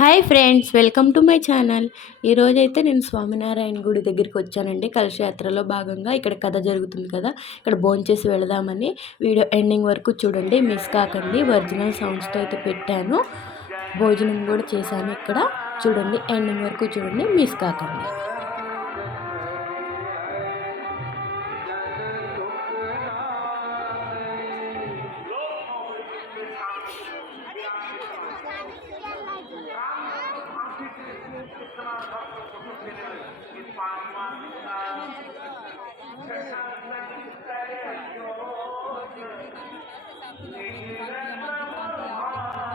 Hi friends, welcome to my channel. ఈరోజైతే నేను స్వామినారాయణ గుడి దగ్గరికి వచ్చానండి. కలశయాత్రలో భాగంగా ఇక్కడ కథ జరుగుతుంది కదా, ఇక్కడ భోంచేసి వెళదామని. వీడియో ఎండింగ్ వరకు చూడండి, మిస్ కాకండి. ఒరిజినల్ సౌండ్స్తో అయితే పెట్టాను, భోజనం కూడా చేశాను ఇక్కడ. చూడండి, ఎండింగ్ వరకు చూడండి, మిస్ కాకండి.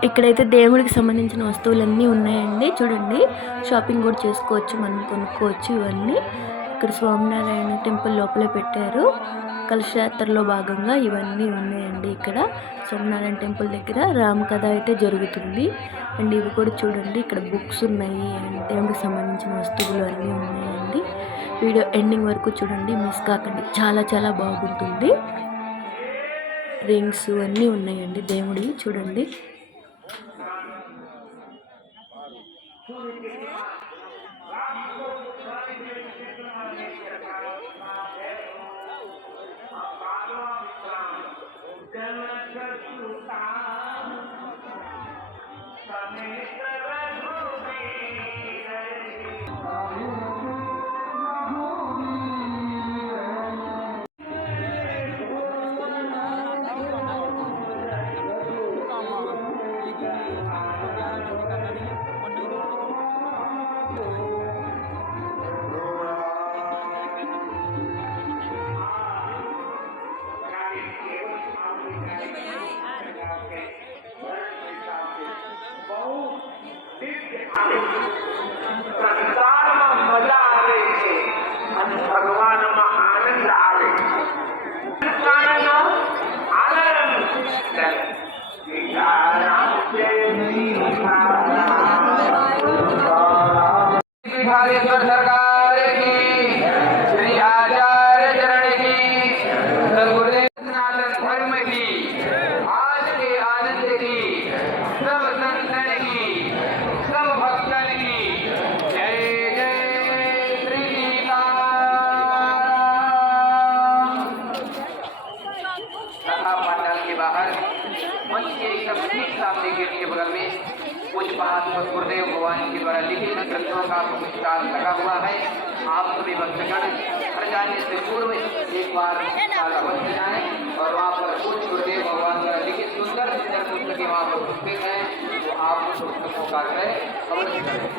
ఇక్కడైతే దేవుడికి సంబంధించిన వస్తువులన్నీ ఉన్నాయండి. చూడండి, షాపింగ్ కూడా చేసుకోవచ్చు, మనం కొనుక్కోవచ్చు ఇవన్నీ. ఇక్కడ స్వామినారాయణ టెంపుల్ లోపలే పెట్టారు. కలశయాత్రలో భాగంగా ఇవన్నీ ఉన్నాయండి. ఇక్కడ స్వామినారాయణ టెంపుల్ దగ్గర రామ కథ అయితే జరుగుతుంది అండ్ ఇవి కూడా చూడండి, ఇక్కడ బుక్స్ ఉన్నాయి అండ్ దేవుడికి సంబంధించిన వస్తువులు అన్నీ ఉన్నాయండి. వీడియో ఎండింగ్ వరకు చూడండి, మిస్ కాకండి. చాలా చాలా బాగుంటుంది. రింగ్స్ అన్నీ ఉన్నాయండి దేవుడి. చూడండి, संसाરમાં મજા આવે છે અને ભગવાનમાં આનંદ આવે છે. સંસારનો આનંદ बिहारेश्वर सरकार की, श्री आचार्य चरण की, सद्गुरुदेव सनातन धर्म की, आज के आनंद की, सब संतन की, सब भक्तन की जय जय श्री सीताराम। कथा पंडाल के बाहर मंच के एकदम ठीक सामने के नीचे बगल में कुछ बात गुरुदेव भगवान के द्वारा लिखित ग्रंथों का पुरस्कार लगा हुआ है। आप सभी भक्तगण घर जाने से पूर्व एक बार अवश्य जाएं और वहाँ पर कुछ गुरुदेव भगवान द्वारा लिखित सुंदर सुंदर पुस्तकें वहाँ पर उपस्थित हैं, तो आप उन पुस्तकों का क्रय अवश्य करें।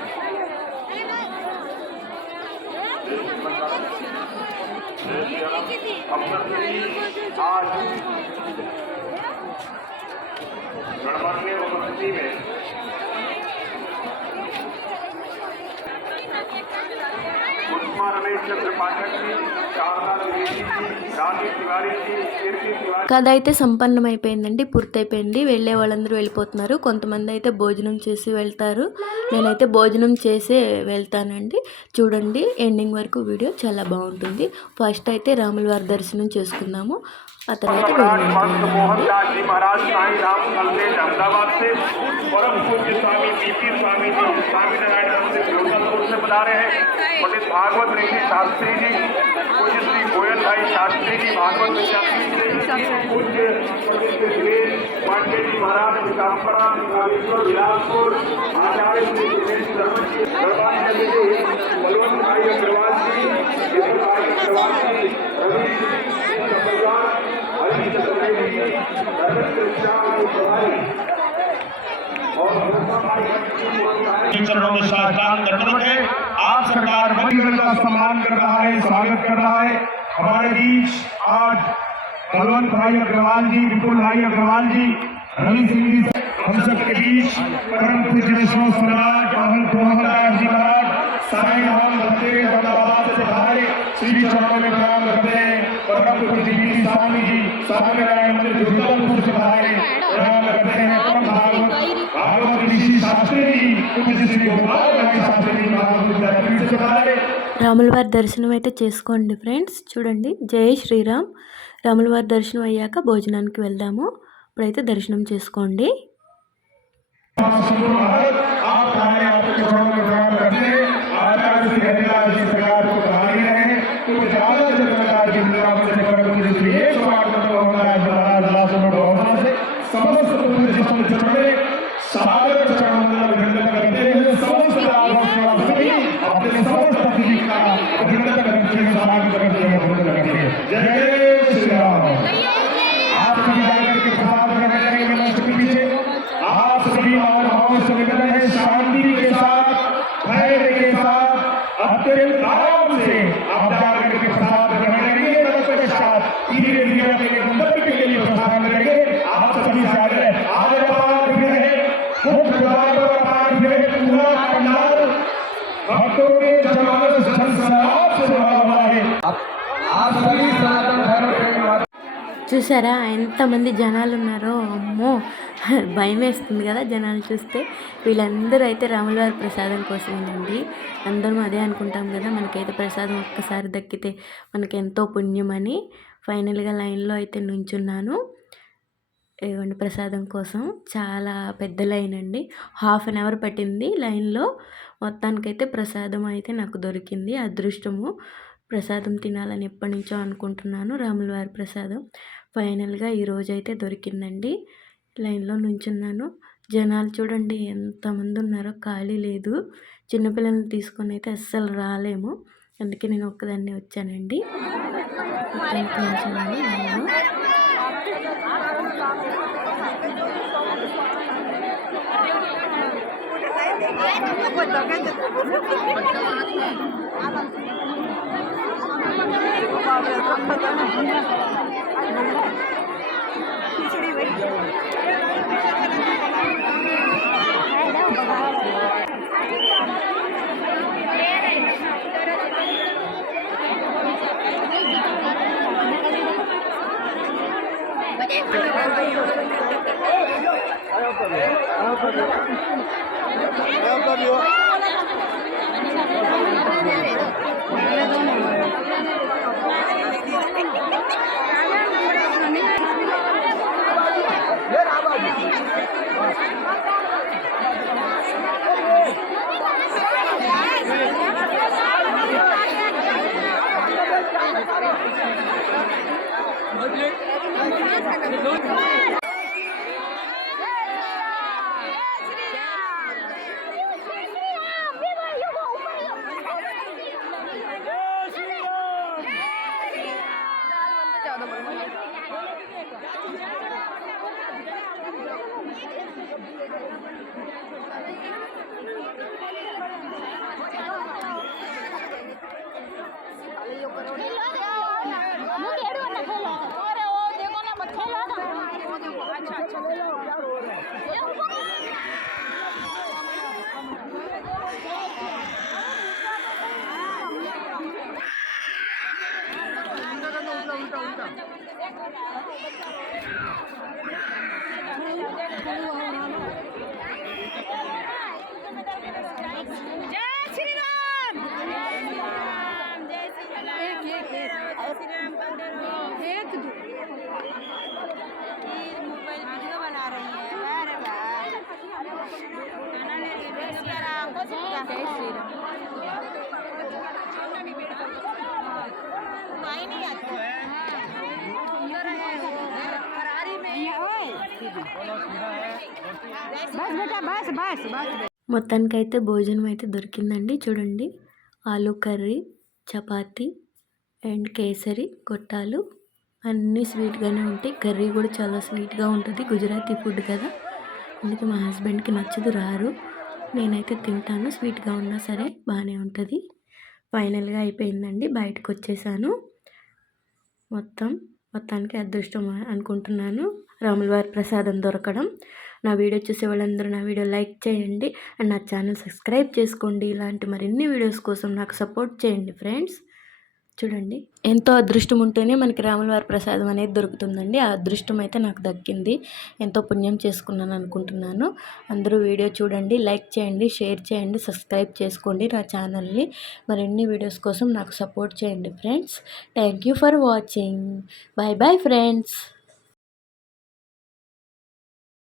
आज गणमान्य उपस्थिति में కథ అయితే సంపన్నమైపోయిందండి, పూర్తయిపోయింది. వెళ్ళే వాళ్ళందరూ వెళ్ళిపోతున్నారు, కొంతమంది అయితే భోజనం చేసి వెళ్తారు. నేనైతే భోజనం చేసే వెళ్తానండి. చూడండి, ఎండింగ్ వరకు వీడియో చాలా బాగుంటుంది. ఫస్ట్ అయితే రాముల వారి దర్శనం చేసుకుందాము, ఆ తర్వాత पंडित भागवत ऋषि शास्त्री जी, पूज्य श्री गोयल भाई शास्त्री जी भागवत पूज्य पंडित पांडे जी महाराज परंपरा बिलासपुर, आचार्य श्री बलवंत भाई अग्रवाल जी, भाई अग्रवाल जी, रवि चरणों में साष्टांग दंडवत है। आप सरकार का सम्मान कर रहा है, स्वागत कर रहा है। हमारे बीच आज बलवंत भाई अग्रवाल जी, विपुल भाई अग्रवाल जी, रवि सिंह जी, हम सबके बीच परम पूज्य वैष्णव समाज मोहनदास जी महाराज साईं राम भक्ति से भाई श्री चरणों में प्रणाम करते हैं। परम पूज्य स्वामी जी स्वामीनारायण मंदिर जुगलपुर से भाई प्रणाम करते हैं। परम भागवत ऋषि शास्त्री जी, पूज्य श्री गोपाल भाई शास्त्री जी महाराज से भाई। రాముల వారి దర్శనం అయితే చేసుకోండి ఫ్రెండ్స్. చూడండి, జై శ్రీరామ్. రాముల వారి దర్శనం అయ్యాక భోజనానికి వెళ్దాము. ఇప్పుడైతే దర్శనం చేసుకోండి. आप अत्यंत आराम से आप जाकर के प्रसाद ग्रहण करेंगे। तत्पश्चात धीरे धीरे अपने गंतव्य के लिए प्रस्थान करेंगे। आप सभी से आग्रह आगे पाठ है मुख्य द्वार पर पाठ है पूरा पंडाल भक्तों के जनमानस जनसलाब से भरा हुआ है। आप सभी सनातन धर्म के చూసారా ఎంతమంది జనాలు ఉన్నారో, అమ్మో భయం వేస్తుంది కదా జనాలు చూస్తే. వీళ్ళందరూ అయితే రాములవారి ప్రసాదం కోసమేనండి. అందరం అదే అనుకుంటాం కదా, మనకైతే ప్రసాదం ఒక్కసారి దక్కితే మనకి ఎంతో పుణ్యం అని. ఫైనల్గా లైన్లో అయితే నుంచున్నాను ఇవ్వండి ప్రసాదం కోసం. చాలా పెద్ద లైన్ అండి, 1/2 అవర్ పట్టింది లైన్లో. మొత్తానికైతే ప్రసాదం అయితే నాకు దొరికింది. అదృష్టము, ప్రసాదం తినాలని ఎప్పటి నుంచో అనుకుంటున్నాను, రాములవారి ప్రసాదం. ఫైనల్గా ఈరోజు అయితే దొరికిందండి. లైన్లో నుంచున్నాను. జనాలు చూడండి ఎంతమంది ఉన్నారో, ఖాళీ లేదు. చిన్నపిల్లల్ని తీసుకొని అయితే అస్సలు రాలేము, అందుకే నేను ఒక్కదాన్నే వచ్చానండి. మొత్తానికి నుంచున్నాను లైన్లో. మొత్తానికైతే భోజనం అయితే దొరికిందండి. చూడండి, ఆలు కర్రీ, చపాతీ అండ్ కేసరి, గొట్టాలు అన్నీ స్వీట్గానే ఉంటాయి. కర్రీ కూడా చాలా స్వీట్గా ఉంటుంది, గుజరాతీ ఫుడ్ కదా, అందుకే మా హస్బెండ్కి నచ్చదు, రారు. నేనైతే తింటాను, స్వీట్గా ఉన్నా సరే బాగానే ఉంటుంది. ఫైనల్గా అయిపోయిందండి, బయటకు వచ్చేసాను. మొత్తానికి అదృష్టం అనుకుంటున్నాను రాములవారి ప్రసాదం దొరకడం. నా వీడియో చూసే వాళ్ళందరూ నా వీడియో లైక్ చేయండి అండ్ నా ఛానల్ సబ్స్క్రైబ్ చేసుకోండి. ఇలాంటి మరిన్ని వీడియోస్ కోసం నాకు సపోర్ట్ చేయండి ఫ్రెండ్స్. చూడండి, ఎంతో అదృష్టం ఉంటేనే మనకి రాములవారి ప్రసాదం అనేది దొరుకుతుందండి. ఆ అదృష్టం అయితే నాకు దక్కింది, ఎంతో పుణ్యం చేసుకున్నాను అనుకుంటున్నాను. అందరూ వీడియో చూడండి, లైక్ చేయండి, షేర్ చేయండి, సబ్స్క్రైబ్ చేసుకోండి నా ఛానల్ని. మరిన్ని వీడియోస్ కోసం నాకు సపోర్ట్ చేయండి friends. Thank you for watching. Bye bye friends.